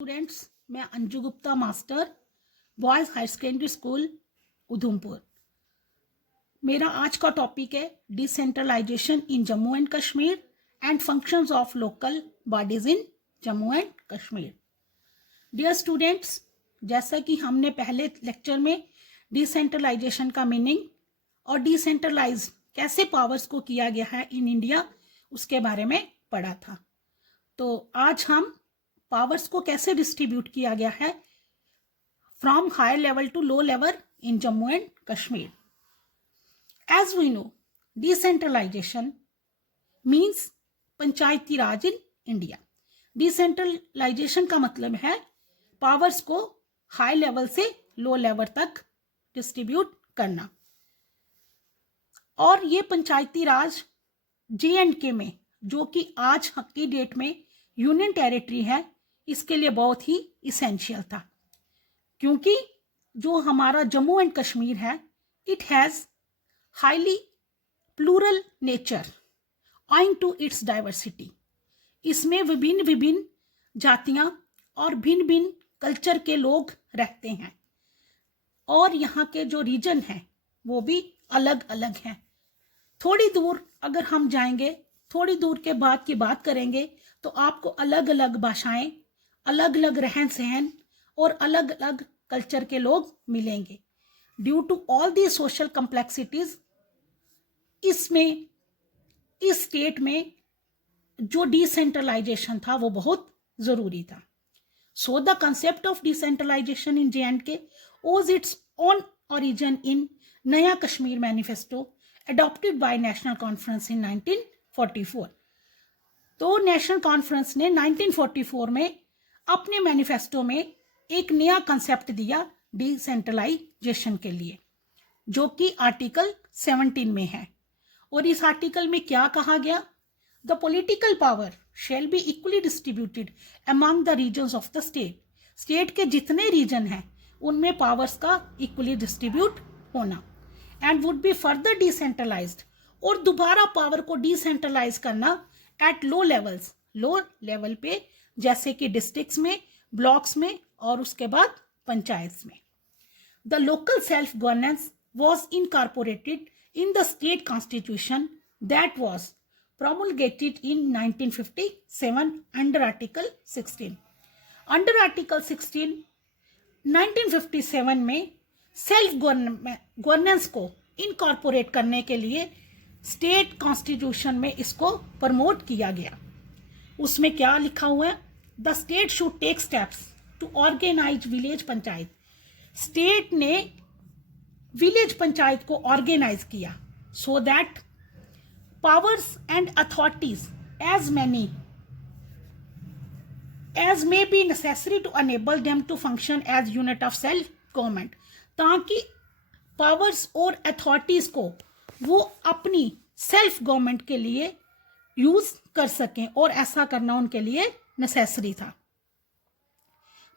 Students, मैं Anju Gupta master boys higher secondary school Udhampur. मेरा आज का टॉपिक है decentralisation in Jammu and Kashmir and functions of local bodies in Jammu and Kashmir. Dear students, जैसा कि हमने पहले लेक्चर में डिसेंट्रलाइजेशन का मीनिंग और डिसेंट्रलाइज कैसे पावर्स को किया गया है इन इंडिया उसके बारे में पढ़ा था। तो आज हम पावर्स को कैसे डिस्ट्रीब्यूट किया गया है from higher level to low level in Jammu and Kashmir. As we know, decentralisation means Panchayati Raj in India. Decentralisation का मतलब है पावर्स को हाई लेवल से लो लेवल तक डिस्ट्रीब्यूट करना। और ये पंचायती राज J&K में, जो कि आज की डेट में यूनियन टेरिटरी है, इसके लिए बहुत ही इसेंशियल था, क्योंकि जो हमारा जम्मू एंड कश्मीर है, it has highly plural nature owing to its diversity. इसमें विभिन्न विभिन्न जातियां और भिन्न भिन्न कल्चर के लोग रहते हैं, और यहाँ के जो रीजन हैं वो भी अलग अलग हैं। थोड़ी दूर अगर हम जाएंगे, थोड़ी दूर के बाद की बात करेंगे, तो आपको अलग अलग भाषाएं, अलग अलग रहन सहन और अलग अलग कल्चर के लोग मिलेंगे। Due to all the social complexities, इसमें इस स्टेट में जो डिसेंट्रलाइजेशन था वो बहुत जरूरी था। So the concept of decentralisation in J&K owes its own origin in Naya Kashmir manifesto adopted by National Conference in 1944। तो नेशनल कॉन्फ्रेंस ने 1944 में अपने मैनिफेस्टो में एक नया कंसेप्ट दिया डिसेंट्रलाइजेशन के लिए, जो कि आर्टिकल 17 में है। और इस आर्टिकल में क्या कहा गया? The political power shall be equally distributed among the regions of the state. State के जितने रीजन हैं उनमें पावर्स का इक्वली डिस्ट्रीब्यूट होना, and would be further decentralised, और दोबारा पावर को डिसेंट्रलाइज करना at low levels, low level पे, जैसे कि डिस्ट्रिक्ट्स में, ब्लॉक्स में और उसके बाद पंचायत में। The local self governance was incorporated in the state constitution that was promulgated in 1957 under Article 16. Under Article 16, 1957 में सेल्फ गवर्नेंस को इनकॉर्पोरेट करने के लिए स्टेट कॉन्स्टिट्यूशन में इसको प्रमोट किया गया। उसमें क्या लिखा हुआ है? The state should take steps to organise village panchayat. State ने विलेज पंचायत को ऑर्गेनाइज किया so that powers and authorities as many as may be necessary to enable them to function as unit of self government, ताकि powers और authorities को वो अपनी self government के लिए यूज कर सकें, और ऐसा करना उनके लिए नेसेसरी था।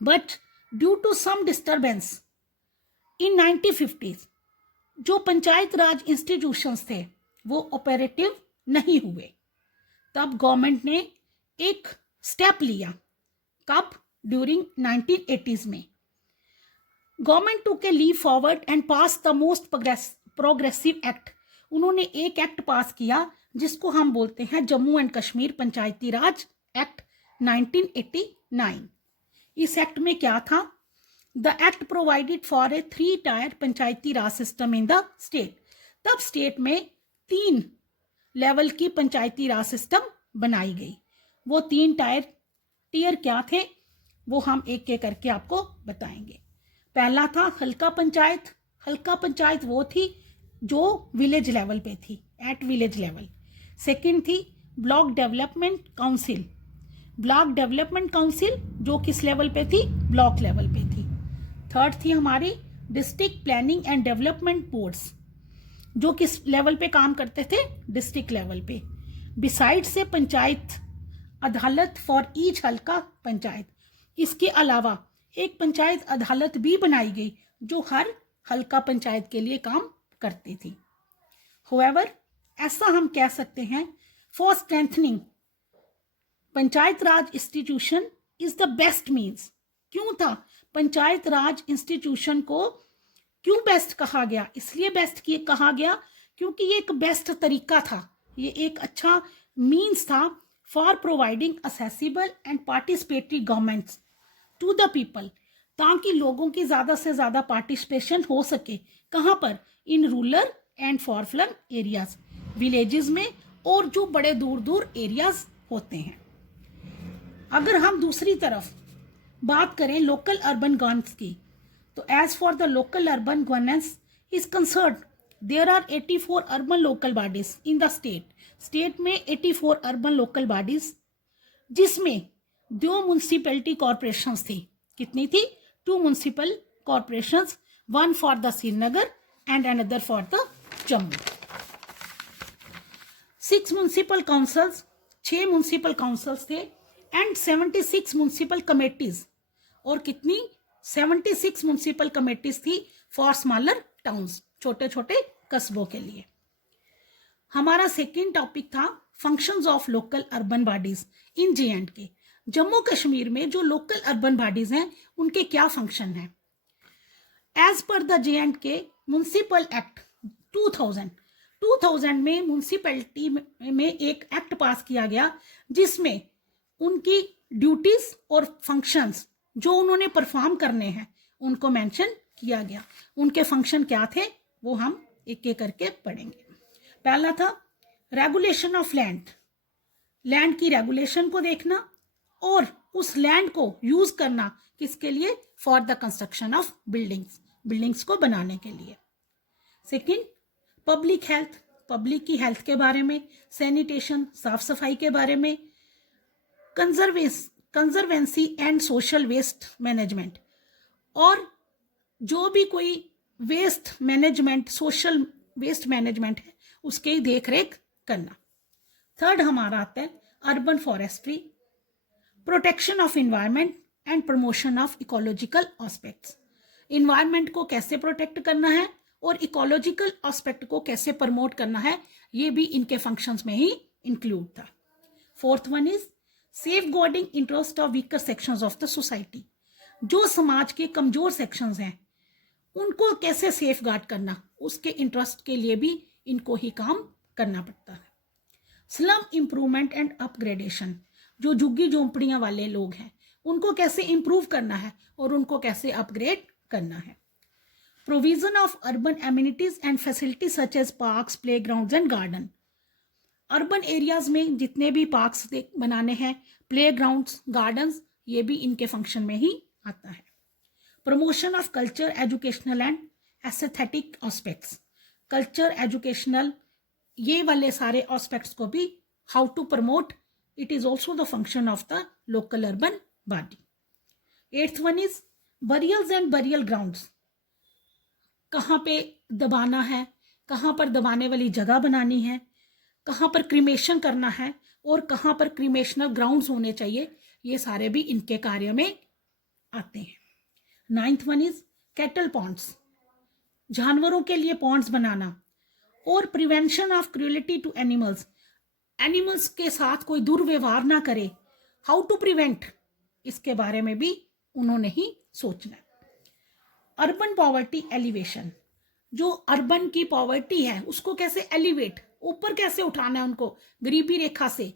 But due to some disturbance in 1950s, जो पंचायत राज इंस्टीट्यूशंस थे वो ऑपरेटिव नहीं हुए। तब गवर्नमेंट ने एक स्टेप लिया। कब? ड्यूरिंग 1980s में। गवर्नमेंट टू के leave forward and pass the most progressive act. उन्होंने एक एक्ट पास किया जिसको हम बोलते हैं Jammu and Kashmir Panchayati Raj act 1989। इस एक्ट में क्या था? The act provided for a 3-tier Panchayati Raj system in the state. तब स्टेट में 3 लेवल की पंचायती राज सिस्टम बनाई गई। वो 3 टीयर क्या थे वो हम एक एक करके आपको बताएंगे। पहला था हल्का पंचायत। हल्का पंचायत वो थी जो विलेज लेवल पे थी, एट विलेज लेवल। सेकंड थी block development council. Block development council जो किस लेवल पे थी? ब्लॉक लेवल पे थी। थर्ड थी हमारी district planning and development boards, जो किस लेवल पे काम करते थे? डिस्ट्रिक्ट लेवल पे। बिसाइड से पंचायत अदालत फॉर ईच हल्का पंचायत। इसके अलावा एक पंचायत अदालत भी बनाई गई जो हर हल्का पंचायत के लिए काम करती थी। होवेवर, ऐसा हम कह सकते हैं, for strengthening panchayat Raj institution is the best means. क्यों था पंचायत राज इंस्टीट्यूशन को क्यों बेस्ट कहा गया? इसलिए बेस्ट कहा गया क्योंकि ये एक बेस्ट तरीका था, ये एक अच्छा मीन्स था for providing accessible and participatory governments to the people, ताकि लोगों की ज़्यादा से ज़्यादा पार्टिसिपेशन हो सके। कहाँ पर? In rural and far flung areas, villages में और जो बड़े दूर दूर एरियाज होते हैं। अगर हम दूसरी तरफ बात करें लोकल अर्बन गवर्नेंस की, तो as for the local urban governance is concern, there are 84 urban local bodies in the state. State में 84 अर्बन लोकल बॉडीज, जिसमें 2 म्यूनसिपैलिटी कॉरपोरेशंस थी। कितनी थी? 2 municipal corporations, one for the Srinagar and another for the Jammu. 6 municipal councils, 6 municipal councils थे and 76 municipal committees, और कितनी? 76 municipal committees थी for smaller towns, छोटे छोटे कस्बों के लिए। हमारा सेकेंड टॉपिक था functions of local urban bodies in J&K। Jammu Kashmir में जो लोकल अर्बन बॉडीज हैं उनके क्या फंक्शन हैं? As per the J&K municipal act 2000 में म्यूनसिपैलिटी में एक एक्ट पास किया गया, जिसमें उनकी ड्यूटीज और फंक्शंस जो उन्होंने परफॉर्म करने हैं उनको मेंशन किया गया। उनके फंक्शन क्या थे वो हम एक एक करके पढ़ेंगे। पहला था रेगुलेशन ऑफ लैंड, लैंड की रेगुलेशन को देखना और उस लैंड को यूज करना किसके लिए? For the construction of buildings, buildings को बनाने के लिए। सेकंड पब्लिक हेल्थ, पब्लिक की हेल्थ के बारे में, सैनिटेशन साफ सफाई के बारे में, conservancy and social waste management, और जो भी कोई waste management, social waste management है उसके देख रेख करना। थर्ड हमारा आता है urban forestry, protection of environment and promotion of ecological aspects. Environment को कैसे प्रोटेक्ट करना है और इकोलॉजिकल एस्पेक्ट को कैसे प्रमोट करना है, ये भी इनके फंक्शंस में ही इंक्लूड था। Fourth one is safeguarding interest of weaker sections of the society. जो समाज के कमजोर सेक्शंस हैं उनको कैसे सेफ गार्ड करना, उसके इंटरेस्ट के लिए भी इनको ही काम करना पड़ता है। स्लम इम्प्रूवमेंट एंड अपग्रेडेशन, जो झुग्गी झोंपड़ियां वाले लोग हैं उनको कैसे इम्प्रूव करना है और उनको कैसे अपग्रेड करना है। Provision of urban amenities and facilities such as parks, playgrounds and garden. Urban areas में जितने भी पार्क्स बनाने हैं, प्लेग्राउंड्स, गार्डन्स, ये भी इनके फंक्शन में ही आता है। Promotion of culture, educational and aesthetic aspects, culture, educational, ये वाले सारे एस्पेक्ट्स को भी how to promote, it is also the function of the local urban body. Eighth one is burials and burial grounds, कहाँ पे दबाना है, कहाँ पर दबाने वाली जगह बनानी है, कहाँ पर क्रीमेशन करना है और कहाँ पर क्रीमेशनल ग्राउंड्स होने चाहिए, ये सारे भी इनके कार्य में आते हैं। Ninth one is cattle ponds, जानवरों के लिए पॉन्ड्स बनाना, और prevention of cruelty to animals, animals के साथ कोई दुर्व्यवहार ना करे, हाउ टू प्रिवेंट, इसके बारे में भी उन्होंने ही सोचना है। अर्बन पॉवर्टी एलिवेशन, जो अर्बन की पॉवर्टी है उसको कैसे एलिवेट, ऊपर कैसे उठाना है उनको गरीबी रेखा से,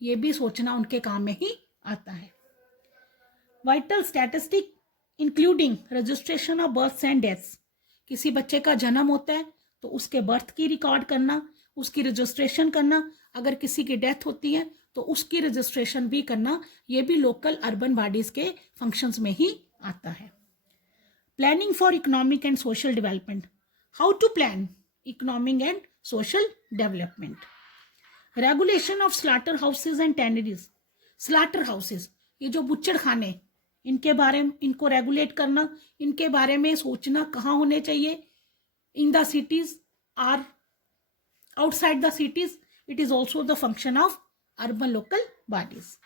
ये भी सोचना उनके काम में ही आता है। Vital statistic including registration of births and deaths, किसी बच्चे का जन्म होता है तो उसके बर्थ की रिकॉर्ड करना, उसकी रजिस्ट्रेशन करना, अगर किसी की डेथ होती है तो उसकी रजिस्ट्रेशन भी करना, ये भी लोकल अर्बन बॉडीज के फंक्शंस में ही आता है। Planning for economic and social development, how to plan economic and social development. Regulation of slaughter houses and tanneries, slaughter houses, ये जो बुच्चड़ खाने, इनके बारे में इनको रेगुलेट करना, इनके बारे में सोचना कहाँ होने चाहिए, in the cities or outside the cities, it is also the function of urban local bodies.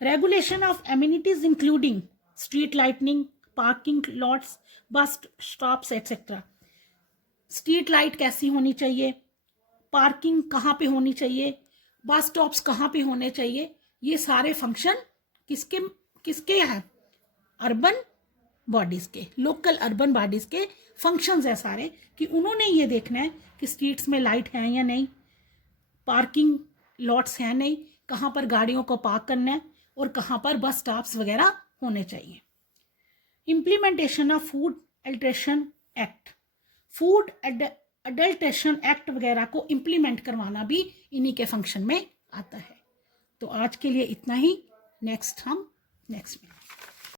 Regulation of amenities including street lighting, parking lots, bus stops etcetera. Street light कैसी होनी चाहिए, पार्किंग कहाँ पे होनी चाहिए, बस स्टॉप्स कहाँ पे होने चाहिए, ये सारे फंक्शन किसके किसके हैं, अर्बन बॉडीज़ के, लोकल अर्बन बॉडीज़ के फंक्शंस है सारे, कि उन्होंने ये देखना है कि स्ट्रीट्स में लाइट है या नहीं, पार्किंग लॉट्स हैं नहीं, कहाँ पर गाड़ियों को पार्क करना है और कहाँ पर बस स्टॉप्स वगैरह होने चाहिए। Implementation of food adulteration act, food adulteration act वगैरह को इम्प्लीमेंट करवाना भी इन्हीं के फंक्शन में आता है। तो आज के लिए इतना ही, नेक्स्ट में